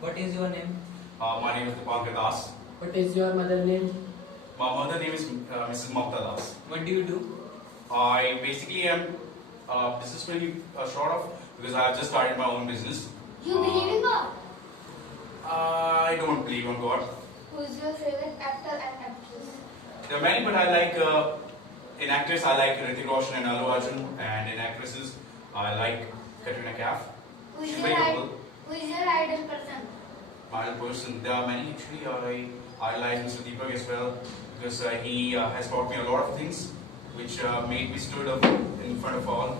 What is your name? My name is Dipankar Das. What is your mother name? My mother name is Mrs. Mamta Das. What do you do? I basically am businessman short of because I have just started my own business. You believe in God? I don't believe in God. Who is your favorite actor and actress? There are many, but I like in actors I like Hrithik Roshan and Allu Arjun, and in actresses I like Katrina Kaif. Who is She's your very idol? humble. Who is your idol person? My idol person, there are many actually. I like Mr. Deepak as well because he has taught me a lot of things, which made me stood up in front of all,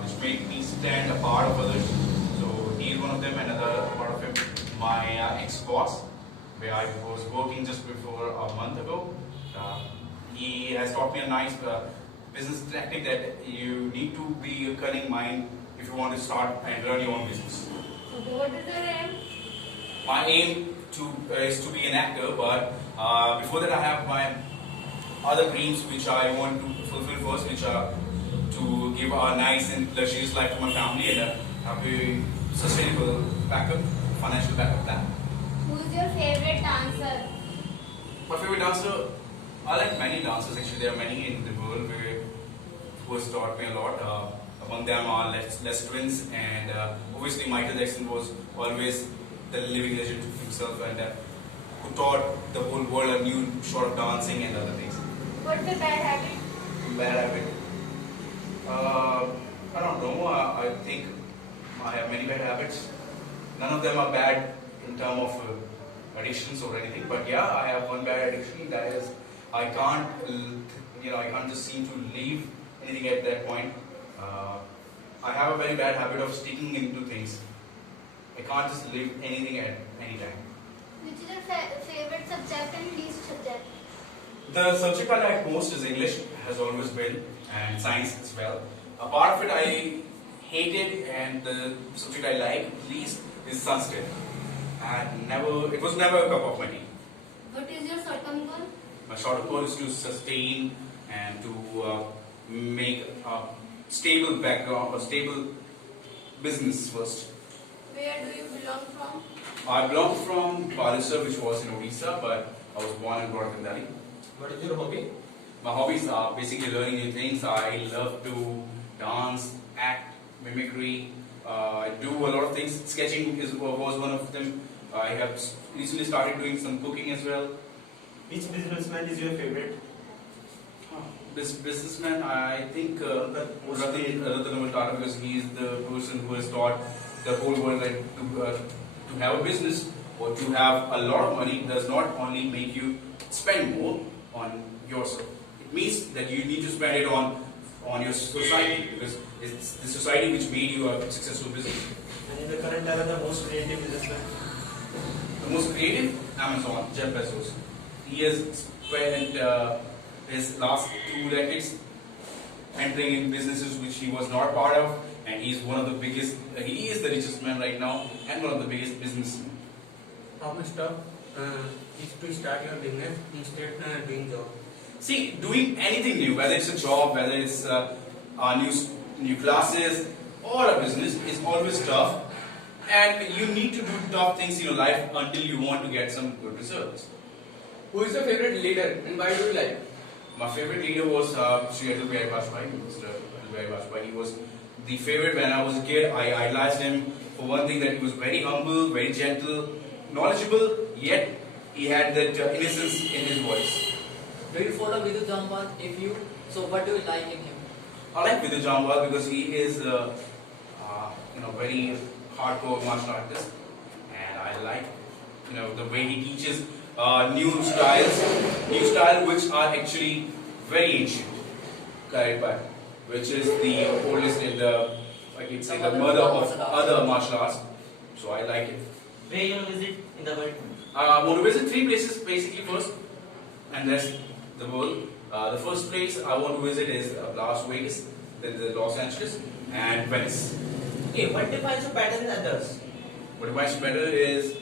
which made me stand apart of others. So he is one of them. Another part of him, my ex-boss, where I was working just before a month ago. He has taught me a nice business tactic that you need to be a cunning mind if you want to start and run your own business. What is your aim? My aim is to be an actor, but before that I have my other dreams which I want to fulfill first, which are to give a nice and luxurious life to my family and a happy, sustainable backup, financial backup plan. Who is your favorite dancer? My favorite dancer, I like many dancers actually. There are many in the world who has taught me a lot. Among them are Les Twins, and obviously Michael Jackson was always the living legend himself, and who taught the whole world a new sort of dancing and other things. What's the bad habit? Bad habit. I don't know. I think I have many bad habits. None of them are bad in terms of addictions or anything. But yeah, I have one bad addiction. That is, I can't, I can't just seem to leave anything at that point. I have a very bad habit of sticking into things. I can't just leave anything at any time. Which is your favorite subject and least subject? The subject I like most is English, has always been, and science as well. A part of it I hated, and the subject I like least is Sanskrit. It was never a cup of my tea. What is your short-term goal? My short goal is to sustain and to make a stable background, a stable business first. Where do you belong from? I belong from Balisar, which was in Odisha, but I was born and brought up in Delhi. What is your hobby? My hobbies are basically learning new things. I love to dance, act, mimicry. I do a lot of things. Sketching was one of them. I have recently started doing some cooking as well. Which businessman is your favorite? This businessman, I think Ratan Tata, because he is the person who has taught the whole world that to have a business or to have a lot of money does not only make you spend more on yourself. It means that you need to spend it on your society, because it's the society which made you a successful business. And in the current era, the most creative businessman? The most creative, Amazon, Jeff Bezos. He has spent his last 2 decades entering in businesses which he was not part of, and he's one of the biggest, he is the richest man right now and one of the biggest businessmen. How much tough is to start your business instead of doing job? See, doing anything new, whether it's a job, whether it's new classes or a business, is always tough, and you need to do tough things in your life until you want to get some good results. Who is your favorite leader and why do you like? My favorite leader was Sri Atal Bihari Vajpayee. Mr. Atal Bihari Vajpayee. He was the favorite when I was a kid. I idolized him for one thing, that he was very humble, very gentle, knowledgeable, yet he had that innocence in his voice. Do you follow Vidhu Jammwal? If you, so what do you like in him? I like Vidhu Jammwal because he is very hardcore martial artist, and I like the way he teaches new styles which are actually very ancient, Karate, which is the oldest in the, I can say, the mother of other martial arts. So I like it. Where you visit in the world? I want to visit 3 places basically first, and that's the world. The first place I want to visit is Las Vegas, then the Los Angeles, and Venice. Okay, what defines you better than others? What defines better is,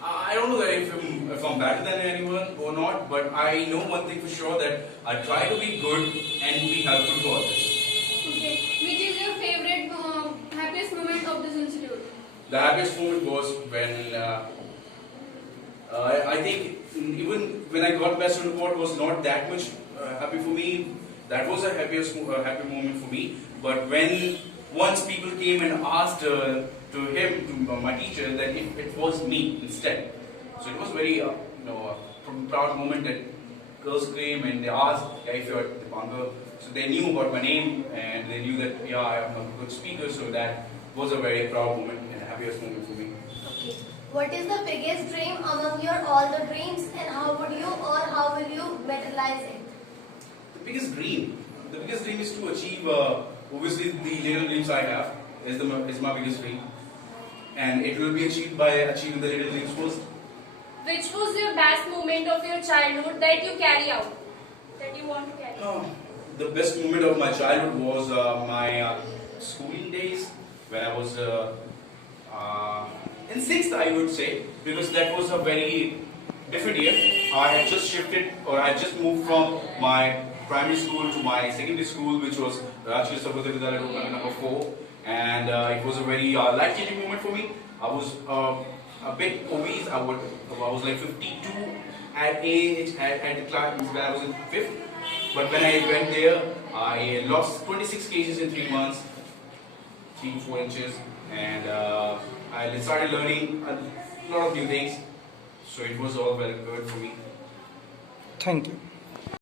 I don't know that if I'm better than anyone or not, but I know one thing for sure, that I try to be good and be helpful to others. Okay. Which is your favorite happiest moment of this institute? The happiest moment was when I think even when I got best report was not that much happy for me. That was a happy moment for me. But when once people came and asked to him, to my teacher, that it was me instead. So it was very proud moment that girls came and they asked, yeah, if you're Dipankar. So they knew about my name and they knew that yeah, I am a good speaker. So that was a very proud moment and happiest moment for me. Okay. What is the biggest dream among your all the dreams, and how would you or how will you materialize it? The biggest dream is to achieve. Obviously, the little dreams I have is my biggest dream, and it will be achieved by achieving the little dreams first. Which was your best moment of your childhood that you carry out? That you want to carry out? The best moment of my childhood was my schooling days when I was in sixth, I would say, because that was a very different year. I had just shifted, or I had just moved from my primary school to my secondary school, which was Rajkir Sarvodaya Vidyalaya Rohtak number 4, and it was a very life-changing moment for me. I was a bit obese. I was like 52 at age at the class when I was in 5th. But when I went there, I lost 26 kgs in 3 months, 3 to 4 inches, and I started learning a lot of new things. So it was all very good for me. Thank you.